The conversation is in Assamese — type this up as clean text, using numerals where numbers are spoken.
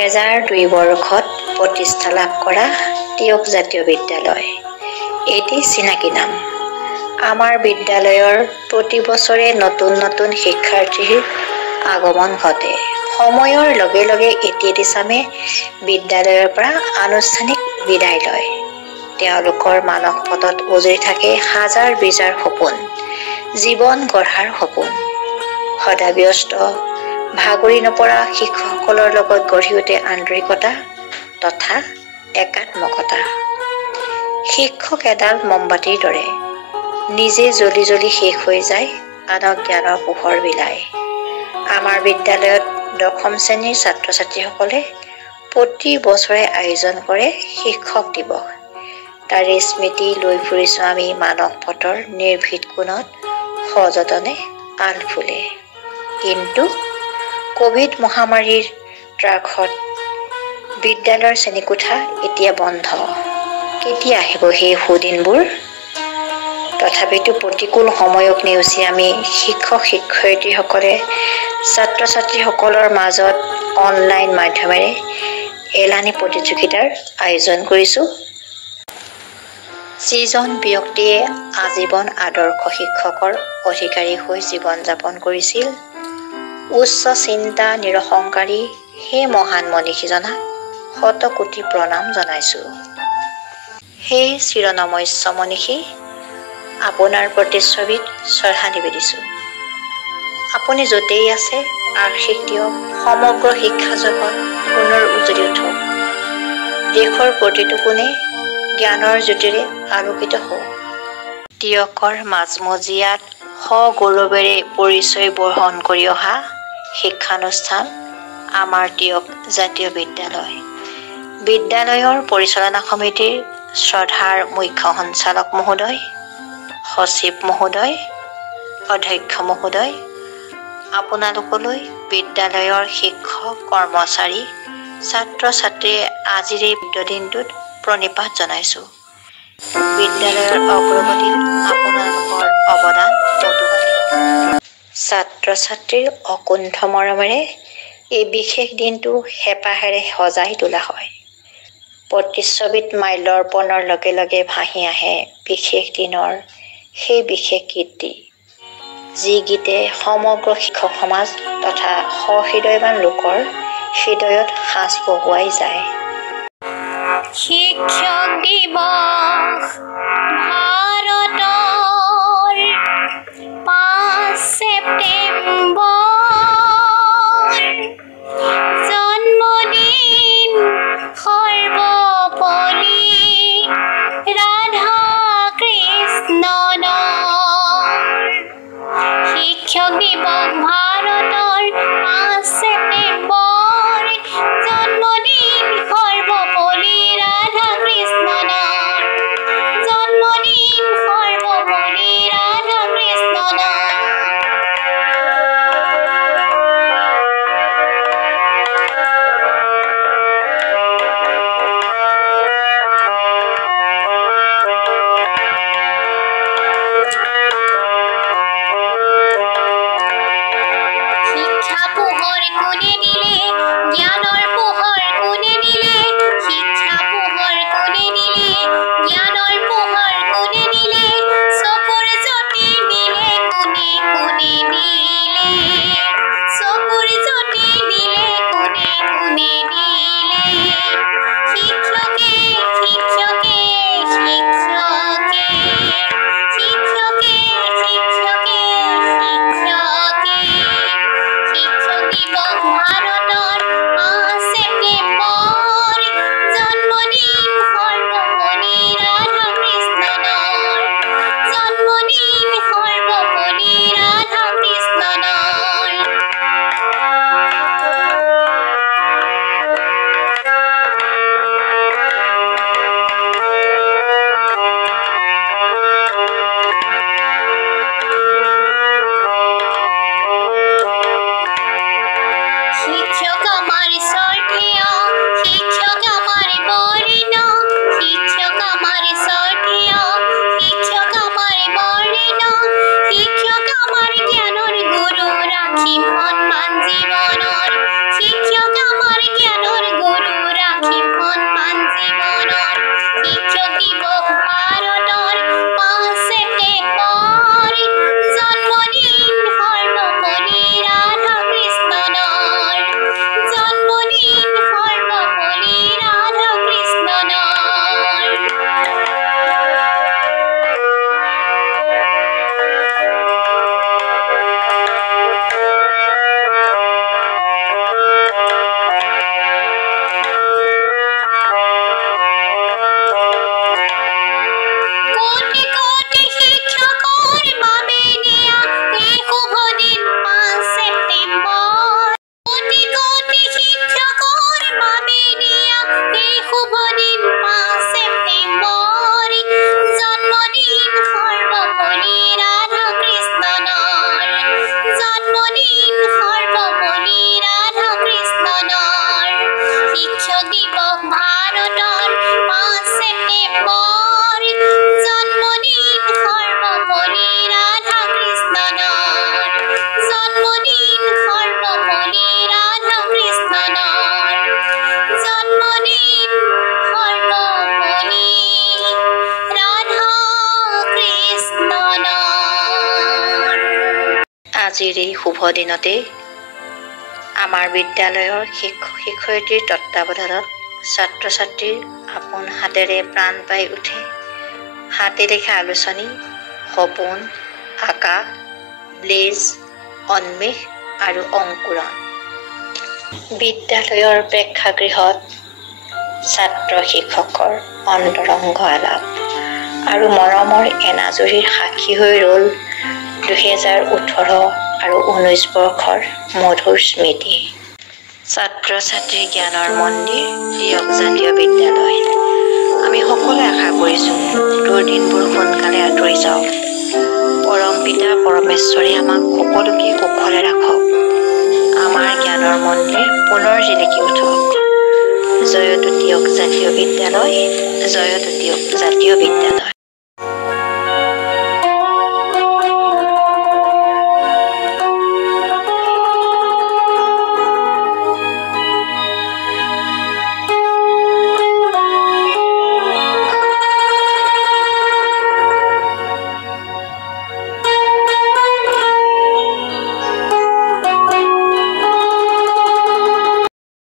2002 বৰ্ষত প্ৰতিষ্ঠা লাভ কৰা টিয়ক জাতীয় বিদ্যালয়। এটি চিনাকি নাম। আমাৰ বিদ্যালয়ৰ প্ৰতি বছৰে নতুন নতুন শিক্ষাৰ্থীৰ আগমন ঘটে। সময়ৰ লগে লগে এটি চামে বিদ্যালয়ৰ পৰা আনুষ্ঠানিক বিদায় লয়। তেওঁলোকৰ মানস পটত উজৰি থাকে হাজাৰ বিজাৰ সপোন, জীৱন গঢ়াৰ সপোন। সদা ব্যস্ত ভাগৰি নপৰা শিক্ষকসকলৰ লগত গঢ়ি উঠে আন্তৰিকতা তথা একাত্মকতা। শিক্ষক এডাল মমবাতিৰ দৰে, নিজে জ্বলি জ্বলি শেষ হৈ যায়, আনক জ্ঞানৰ পোহৰ বিলায়। আমাৰ বিদ্যালয়ত দশম শ্ৰেণীৰ ছাত্ৰ ছাত্ৰীসকলে প্ৰতি বছৰে আয়োজন কৰে শিক্ষক দিৱস। তাৰে স্মৃতি লৈ ফুৰিছো আমি মানস পথৰ নিৰ্ভীত কোণত সযতনে আল ফুলে। কিন্তু কোভিড মহামাৰীৰ ত্ৰাসত বিদ্যালয়ৰ শ্ৰেণীকোঠা এতিয়া বন্ধ। কেতিয়া আহিব সেই সুদিনবোৰ? তথাপিতো প্ৰতিকূল সময়ক নেওচি আমি শিক্ষক শিক্ষয়িত্ৰীসকলে ছাত্ৰ ছাত্ৰীসকলৰ মাজত অনলাইন মাধ্যমেৰে এলানি প্ৰতিযোগিতাৰ আয়োজন কৰিছো। যিজন ব্যক্তিয়ে আজীৱন আদৰ্শ শিক্ষকৰ অধিকাৰী হৈ জীৱন যাপন কৰিছিল, উচ্চ চিন্তা নিৰহংকাৰী সেই মহান মনীষীজনাক শতকোটি প্ৰণাম জনাইছো। সেই চিৰনমস্য মনীষী, আপোনাৰ প্ৰতিচ্ছবিত শ্ৰদ্ধা নিবেদিছো। আপুনি য'তেই আছে আশীষ দিয়ক সমগ্ৰ শিক্ষা জগত পুনৰ উজ্বলি উঠক। দেশৰ প্ৰতিটো কোণে জ্ঞানৰ জ্যোতিৰে আলোকিত হওক। টিয়কৰ মাজমজিয়াত সগৌৰৱেৰে পৰিচয় বহন কৰি অহা শিক্ষানুষ্ঠান আমাৰ টিয়ক জাতীয় বিদ্যালয়। বিদ্যালয়ৰ পৰিচালনা সমিতিৰ শ্ৰদ্ধাৰ মুখ্য সঞ্চালক মহোদয়, সচিব মহোদয়, অধ্যক্ষ মহোদয়, আপোনালোকলৈ বিদ্যালয়ৰ শিক্ষক কৰ্মচাৰী ছাত্ৰ ছাত্ৰীয়ে আজিৰ এই দিনটোত প্ৰণিপাত জনাইছো। বিদ্যালয়ৰ অগ্ৰগতিত আপোনালোকৰ অৱদান অতুলনীয়। ছাত্ৰ ছাত্ৰীৰ অকুণ্ঠ মৰমেৰে এই বিশেষ দিনটো হেঁপাহেৰে সজাই তোলা হয়। প্ৰতিচ্ছবিত মাল্যাৰ্পণৰ লগে লগে ভাহি আহে বিশেষ দিনৰ সেই বিশেষ গীতটি, যি গীতে সমগ্ৰ শিক্ষক সমাজ তথা সহৃদয়বান লোকৰ হৃদয়ত সাঁচ বহুৱাই যায়। শিক্ষক দিৱস ভাৰতৰ 5 ছেপ্টেম্বৰ, জন্মদিন সৰ্বপল্লী ৰাধা কৃষ্ণনৰ। শিক্ষক দিৱস ভাৰতৰ 5 ছেপ্টেম্বৰ, জন্মদিন সৰ্বপল্লী ৰাধা কৃষ্ণনৰ। জন্মদিন সৰ্বপল্লী ৰাধা কৃষ্ণনৰ। শিক্ষক দিৱস ভাৰতৰ 5 ছেপ্টেম্বৰ জন্মদিন সৰ্বপল্লী ৰাধা কৃষ্ণনৰ জন্মদিন সৰ্বপল্লী ৰাধা কৃষ্ণনৰ জন্মদিন সৰ্বপল্লী ৰাধা কৃষ্ণনৰ। আজিৰ এই শুভ দিনতে আমাৰ বিদ্যালয়ৰ শিক্ষক শিক্ষয়িত্ৰীৰ তত্ত্বাৱধানত ছাত্ৰ ছাত্ৰীৰ আপোন হাতেৰে প্ৰাণ পাই উঠে হাতে লেখা আলোচনী, সপোন, আকাশ, ব্লেজ, অন্বেষ আৰু অংকুৰণ। বিদ্যালয়ৰ প্ৰেক্ষাগৃহত ছাত্ৰ শিক্ষকৰ অন্তৰংগ আলাপ আৰু মৰমৰ এনাজৰীৰ সাক্ষী হৈ ৰ'ল 2018 আৰু 19 বৰ্ষৰ মধুৰ স্মৃতি। ছাত্ৰ ছাত্ৰীৰ জ্ঞানৰ মন্দিৰ টিয়ক জাতীয় বিদ্যালয়। আমি সকলোৱে আশা কৰিছোঁ দুৰ্দিনবোৰ সোনকালে আঁতৰি যাওক। পৰম পিতা পৰমেশ্বৰে আমাক সকলোকে কুশলে ৰাখক। আমাৰ জ্ঞানৰ মন্দিৰ পুনৰ জিলিকি উঠক। জয়তু টিয়ক জাতীয় বিদ্যালয়, জয়তু টিয়ক জাতীয় বিদ্যালয়।